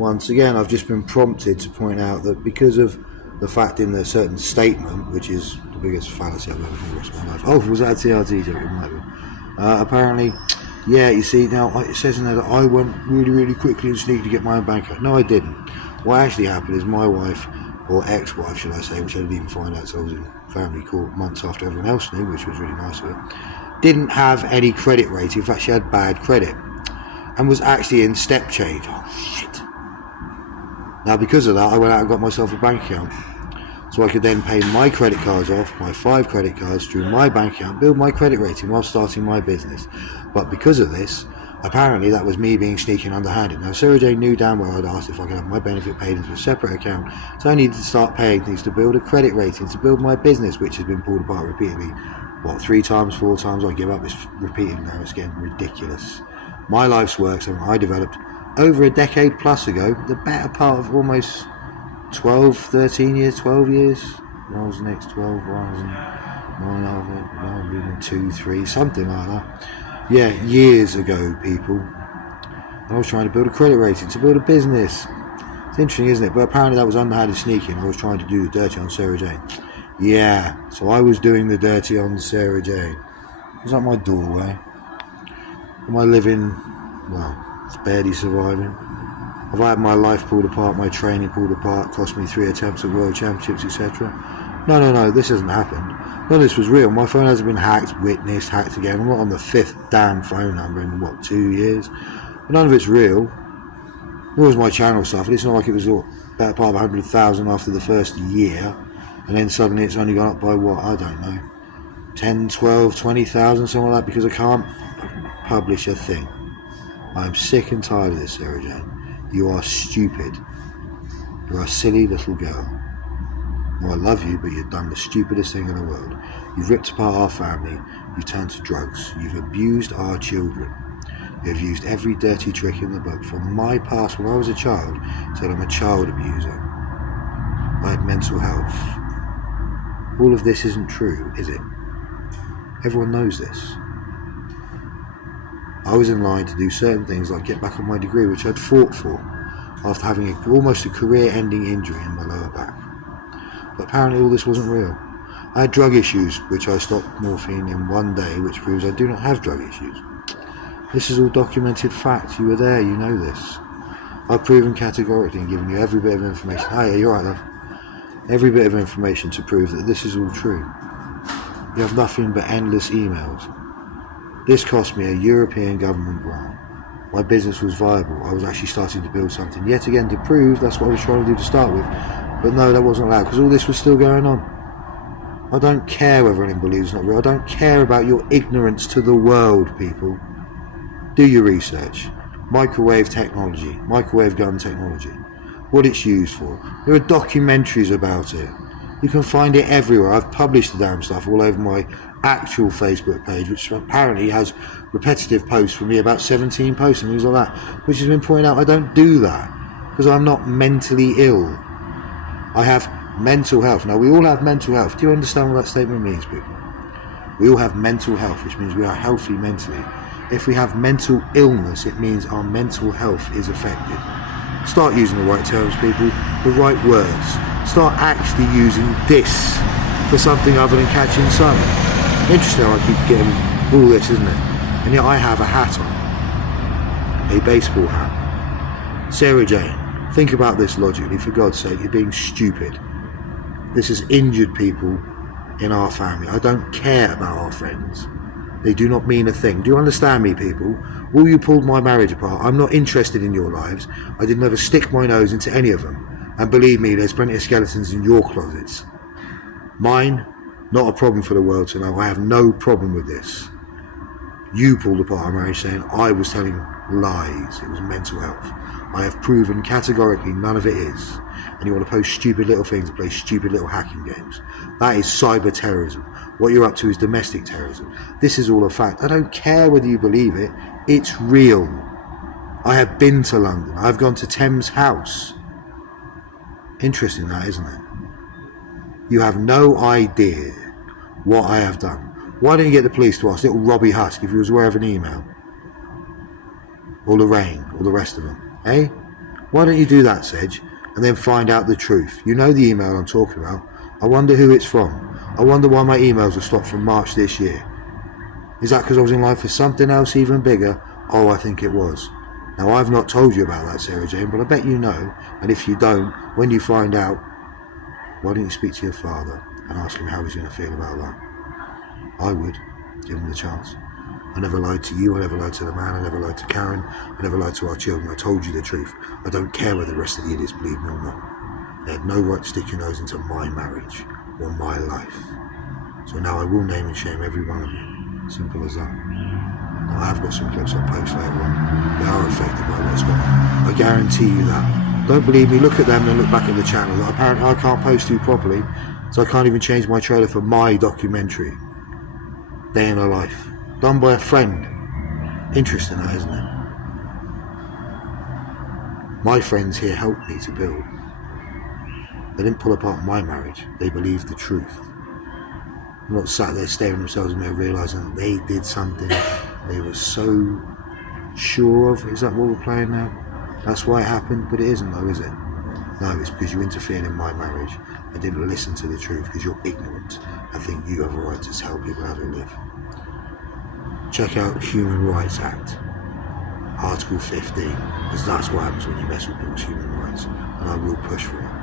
once again, I've just been prompted to point out that because of the fact in a certain statement, which is the biggest fallacy I've ever heard in the rest of my life. Oh, was that a TRT joke? It might be. Apparently, yeah, you see, now it says in there that I went really, really quickly and sneaky to get my own bank account. No, I didn't. What actually happened is my wife, or ex-wife, should I say, which I didn't even find out until I was in family court months after everyone else knew, which was really nice of her, didn't have any credit rating. In fact, she had bad credit and was actually in step change. Oh, shit. Now, because of that, I went out and got myself a bank account. So I could then pay my credit cards off, my 5 credit cards through my bank account, build my credit rating while starting my business. But because of this, apparently that was me being sneaky and underhanded. Now, Sarah Jane knew damn well I'd asked if I could have my benefit paid into a separate account, so I needed to start paying things to build a credit rating, to build my business, which has been pulled apart repeatedly. 3 times, 4 times, I give up. It's repeated now, it's getting ridiculous. My life's work, something I developed over a decade plus ago, the better part of almost 12 years. I was next 12, I was in 2, 3, something like that. Yeah, years ago, people. I was trying to build a credit rating, to build a business. It's interesting, isn't it? But apparently that was underhanded sneaking. I was trying to do the dirty on Sarah Jane. Yeah, so I was doing the dirty on Sarah Jane. Was that my doorway? Am I living, it's barely surviving? Have I had my life pulled apart, my training pulled apart, cost me 3 attempts at world championships, etc.? No, this hasn't happened. None of this was real. My phone hasn't been hacked, witnessed, hacked again. I'm not on the 5th damn phone number in, 2 years? But none of it's real. Nor was my channel suffered. It's not like it was better part of 100,000 after the first year, and then suddenly it's only gone up by I don't know, 10, 12, 20,000, something like that, because I can't publish a thing. I'm sick and tired of this, Sarah Jane. You are stupid. You're a silly little girl. Now, I love you, but you've done the stupidest thing in the world. You've ripped apart our family. You've turned to drugs. You've abused our children. You've used every dirty trick in the book. From my past, when I was a child, said I'm a child abuser. I had mental health. All of this isn't true, is it? Everyone knows this. I was in line to do certain things like get back on my degree, which I'd fought for, after having almost a career-ending injury in my lower back. But apparently all this wasn't real. I had drug issues, which I stopped morphine in one day, which proves I do not have drug issues. This is all documented fact. You were there, you know this. I've proven categorically and given you every bit of information. Hey, you're right, love. Every bit of information to prove that this is all true. You have nothing but endless emails. This cost me a European government grant. My business was viable. I was actually starting to build something. Yet again, to prove that's what I was trying to do to start with. But no, that wasn't allowed, because all this was still going on. I don't care whether anyone believes it's not real. I don't care about your ignorance to the world, people. Do your research. Microwave technology. Microwave gun technology. What it's used for. There are documentaries about it. You can find it everywhere. I've published the damn stuff all over my actual Facebook page, which apparently has repetitive posts for me, about 17 posts and things like that, which has been pointing out I don't do that because I'm not mentally ill. I have mental health. Now, we all have mental health. Do you understand what that statement means, people? We all have mental health, which means we are healthy mentally. If we have mental illness, it means our mental health is affected. Start using the right terms, people, the right words. Start actually using this for something other than catching sun. Interesting how I keep getting all this, isn't it? And yet I have a hat on. A baseball hat. Sarah Jane, think about this logically, for God's sake. You're being stupid. This has injured people in our family. I don't care about our friends. They do not mean a thing. Do you understand me, people? Will you pulled my marriage apart? I'm not interested in your lives. I didn't ever stick my nose into any of them. And believe me, there's plenty of skeletons in your closets. Mine, not a problem for the world to know. I have no problem with this. You pulled apart our marriage saying I was telling lies. It was mental health. I have proven categorically none of it is. And you want to post stupid little things and play stupid little hacking games. That is cyber terrorism. What you're up to is domestic terrorism. This is all a fact. I don't care whether you believe it. It's real. I have been to London. I've gone to Thames House. Interesting that, isn't it? You have no idea what I have done. Why don't you get the police to ask little Robbie Husk if he was aware of an email? Or Lorraine, or the rest of them. Eh? Why don't you do that, Sedge, and then find out the truth? You know the email I'm talking about. I wonder who it's from. I wonder why my emails were stopped from March this year. Is that because I was in line for something else even bigger? Oh, I think it was. Now, I've not told you about that, Sarah Jane, but I bet you know. And if you don't, when you find out, why don't you speak to your father and ask him how he's going to feel about that? I would, give him the chance. I never lied to you, I never lied to the man, I never lied to Karen, I never lied to our children. I told you the truth. I don't care whether the rest of the idiots believe me or not. They had no right to stick your nose into my marriage or my life. So now I will name and shame every one of you. Simple as that. Now I have got some clips I'll post later on. They are affected by what's gone on. I guarantee you that. Don't believe me, look at them and look back at the channel. Apparently I can't post to you properly, so I can't even change my trailer for my documentary. Day in a Life. Done by a friend. Interesting that, isn't it? My friends here helped me to build. They didn't pull apart my marriage. They believed the truth. I'm not sat there staring themselves in the mirror realising that they did something they were so sure of. Is that what we're playing now? That's why it happened, but it isn't though, is it? No, it's because you interfered in my marriage and didn't listen to the truth because you're ignorant and think you have a right to tell people how to live. Check out Human Rights Act, Article 15, because that's what happens when you mess with people's human rights, and I will push for it.